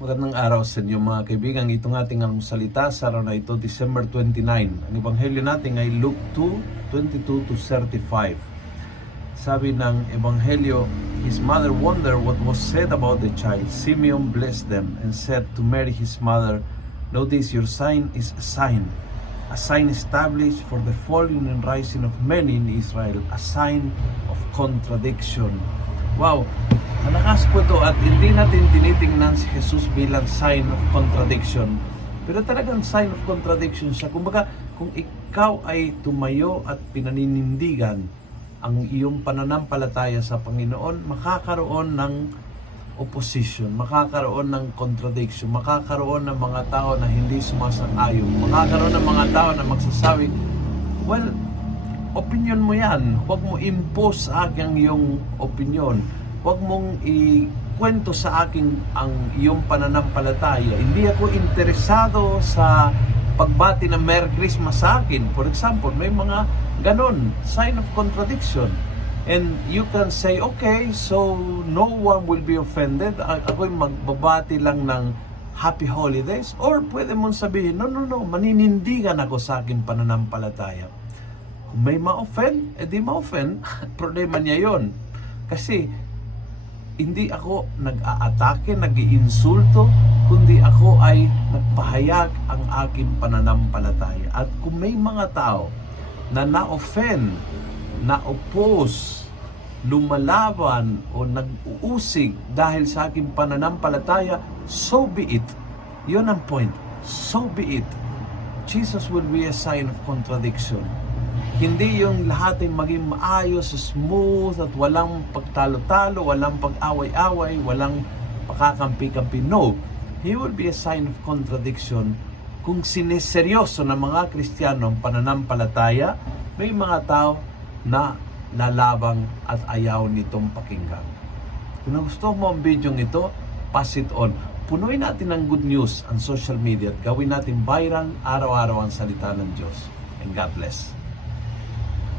Magandang araw sa inyo mga kaibigan. Itong ating almusalita sa araw na ito, December 29. Ang ebanghelyo natin ay Luke 2:22-35. Sabi ng ebanghelyo, his mother wondered what was said about the child. Simeon blessed them and said to Mary his mother, "Notice your sign is a sign established for the falling and rising of many in Israel, a sign of contradiction." Wow! Malakas po ito at hindi natin tinitingnan si Jesus bilang sign of contradiction. Pero talagang sign of contradiction siya. Kumbaga, kung ikaw ay tumayo at pinaninindigan ang iyong pananampalataya sa Panginoon, makakaroon ng opposition, makakaroon ng contradiction, makakaroon ng mga tao na hindi sumasang-ayon, makakaroon ng mga tao na magsasabi, well, opinion mo yan, huwag mo impose sa akin yung opinion. Huwag mong ikwento sa akin ang iyong pananampalataya. Hindi ako interesado sa pagbati ng Merry Christmas sa akin. For example, may mga ganon, sign of contradiction. And you can say, okay, so no one will be offended. Ako'y magbabati lang ng Happy Holidays. Or pwede mong sabihin, no, maninindigan ako sa akin pananampalataya. Kung may ma-offend, edi ma-offend. Problema niya yon. Kasi hindi ako nag-aatake, nag-iinsulto, kundi ako ay nagpahayag ang aking pananampalataya. At kung may mga tao na na-offend, na-oppose, lumalaban o nag-uusig dahil sa aking pananampalataya, so be it. Yun ang point. So be it. Jesus will be a sign of contradiction. Hindi yung lahat ay maging maayos, smooth, at walang pagtalo-talo, walang pag-away-away, walang pakakampi-kampi. No, He will be a sign of contradiction. Kung sineseryoso ng mga Kristiyano ang pananampalataya, may mga tao na lalabang at ayaw nitong pakinggan. Kung gusto mo ang video ito, pass it on. Punuin natin ng good news ang social media at gawin natin viral araw-araw ang salita ng Diyos. And God bless.